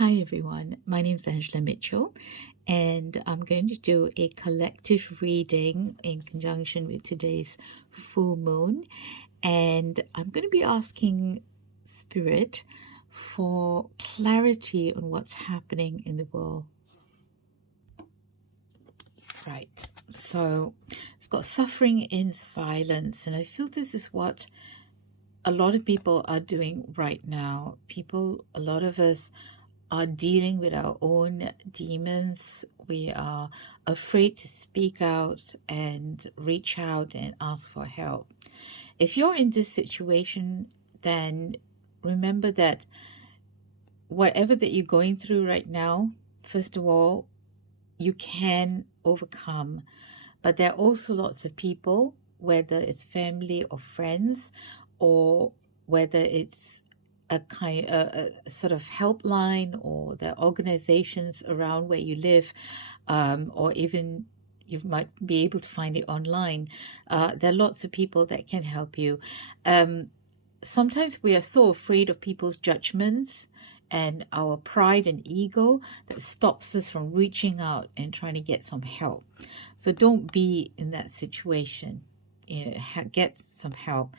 Hi everyone, my name is Angela Mitchell, and I'm going to do a collective reading in conjunction with today's full moon. And I'm going to be asking Spirit for clarity on what's happening in the world. Right, so I've got suffering in silence, and I feel this is what a lot of people are doing right now. A lot of us are dealing with our own demons. We are afraid to speak out and reach out and ask for help. If you're in this situation, then remember that whatever that you're going through right now, first of all, you can overcome. But there are also lots of people, whether it's family or friends, or whether it's a sort of helpline, or the organizations around where you live, or even you might be able to find it online. There are lots of people that can help you. Sometimes we are so afraid of people's judgments and our pride and ego that stops us from reaching out and trying to get some help. So don't be in that situation. Get some help.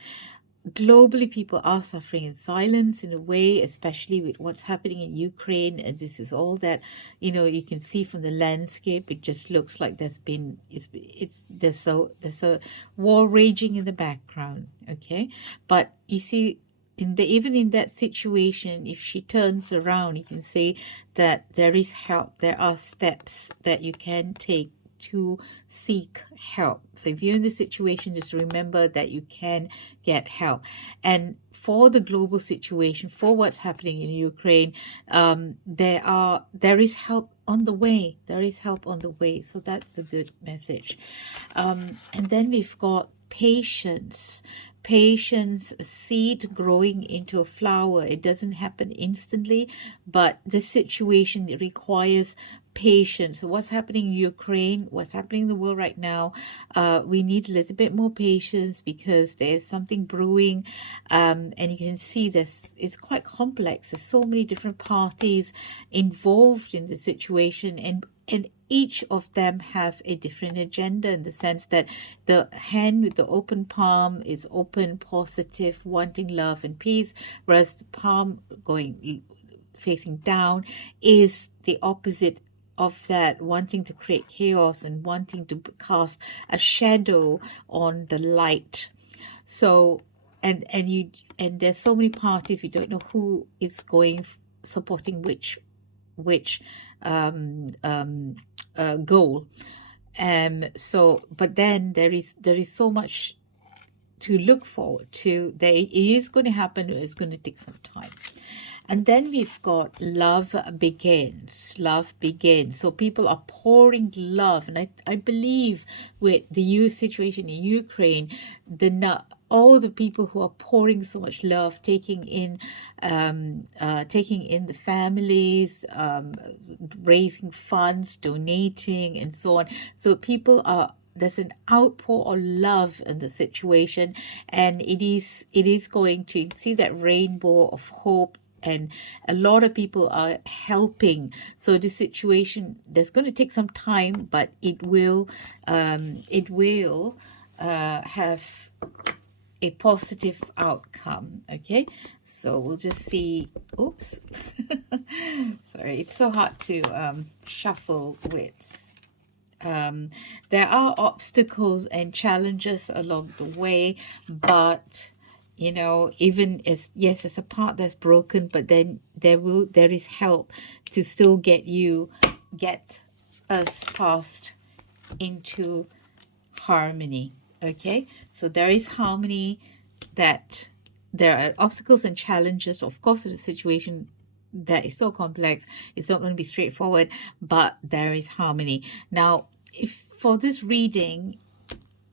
Globally, people are suffering in silence in a way, especially with what's happening in Ukraine. And this is all that, you can see from the landscape. It just looks like there's a war raging in the background. Okay. But you see, even in that situation, if she turns around, you can see that there is help. There are steps that you can take to seek help. So if you're in this situation, just remember that you can get help. And for the global situation, for what's happening in Ukraine, there is help on the way. There is help on the way. So that's the good message. And then we've got patience. Patience, a seed growing into a flower. It doesn't happen instantly, but the situation requires patience. So what's happening in Ukraine, what's happening in the world right now, we need a little bit more patience because there's something brewing, and you can see this, it's quite complex. There's so many different parties involved in the situation, and each of them have a different agenda, in the sense that the hand with the open palm is open, positive, wanting love and peace, whereas the palm facing down is the opposite of that, wanting to create chaos and wanting to cast a shadow on the light. So and there's so many parties, we don't know who is supporting which goal. But then there is so much to look forward to. It is going to happen. It's going to take some time. And then we've got love begins. Love begins. So people are pouring love. And I believe with the situation in Ukraine, all the people who are pouring so much love, taking in the families, raising funds, donating, and so on. So there's an outpour of love in the situation, and it is going to see that rainbow of hope, and a lot of people are helping. So this situation, there's going to take some time, but it will have a positive outcome. Okay, so we'll just see. Oops. Sorry, it's so hard to shuffle with. There are obstacles and challenges along the way, but even it's a part that's broken, but then there is help to still get us past into harmony. Okay, so there is harmony. That there are obstacles and challenges, of course, in a situation that is so complex, it's not going to be straightforward, but there is harmony. Now, if for this reading,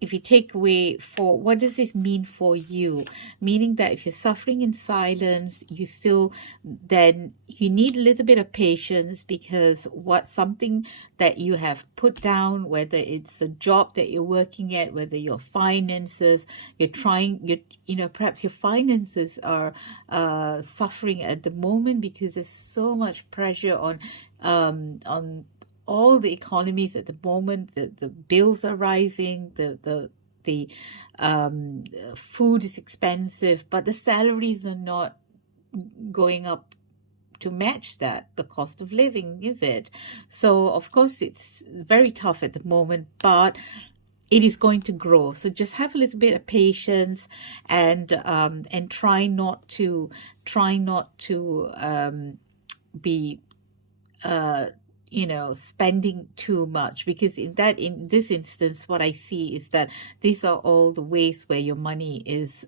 if you take away, for what does this mean for you? Meaning that if you're suffering in silence, you still, then you need a little bit of patience, because what something that you have put down, whether it's a job that you're working at, whether your finances, perhaps your finances are suffering at the moment because there's so much pressure on all the economies at the moment. The bills are rising, the food is expensive, but the salaries are not going up to match that, the cost of living, is it? So of course it's very tough at the moment, but it is going to grow. So just have a little bit of patience, and try not to be spending too much, because in this instance, what I see is that these are all the ways where your money is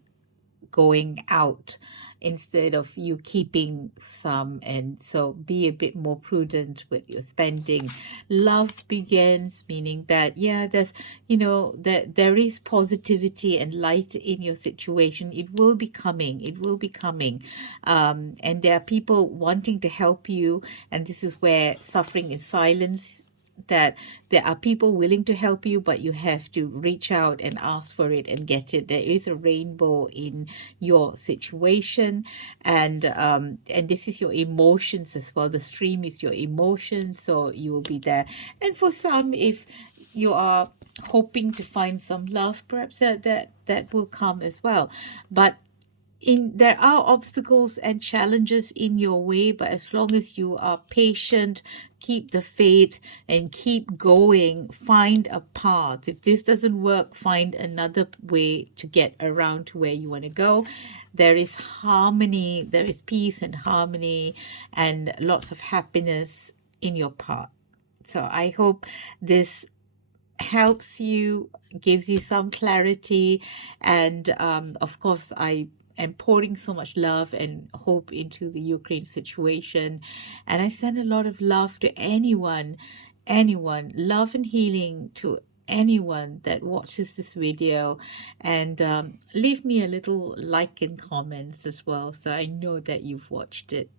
going out instead of you keeping some. And so be a bit more prudent with your spending. Love begins, meaning that there's that there is positivity and light in your situation. It will be coming, and there are people wanting to help you, and this is where suffering in silence, that there are people willing to help you, but you have to reach out and ask for it and get it. There is a rainbow in your situation, and this is your emotions as well. The stream is your emotions, so you will be there. And for some, if you are hoping to find some love, perhaps that will come as well. But there are obstacles and challenges in your way, but as long as you are patient, keep the faith and keep going, find a path. If this doesn't work, find another way to get around to where you want to go. There is harmony, there is peace and harmony, and lots of happiness in your path. So I hope this helps you, gives you some clarity, and of course I'm pouring so much love and hope into the Ukraine situation, and I send a lot of love to anyone, love and healing to anyone that watches this video, and leave me a little like and comments as well, so I know that you've watched it.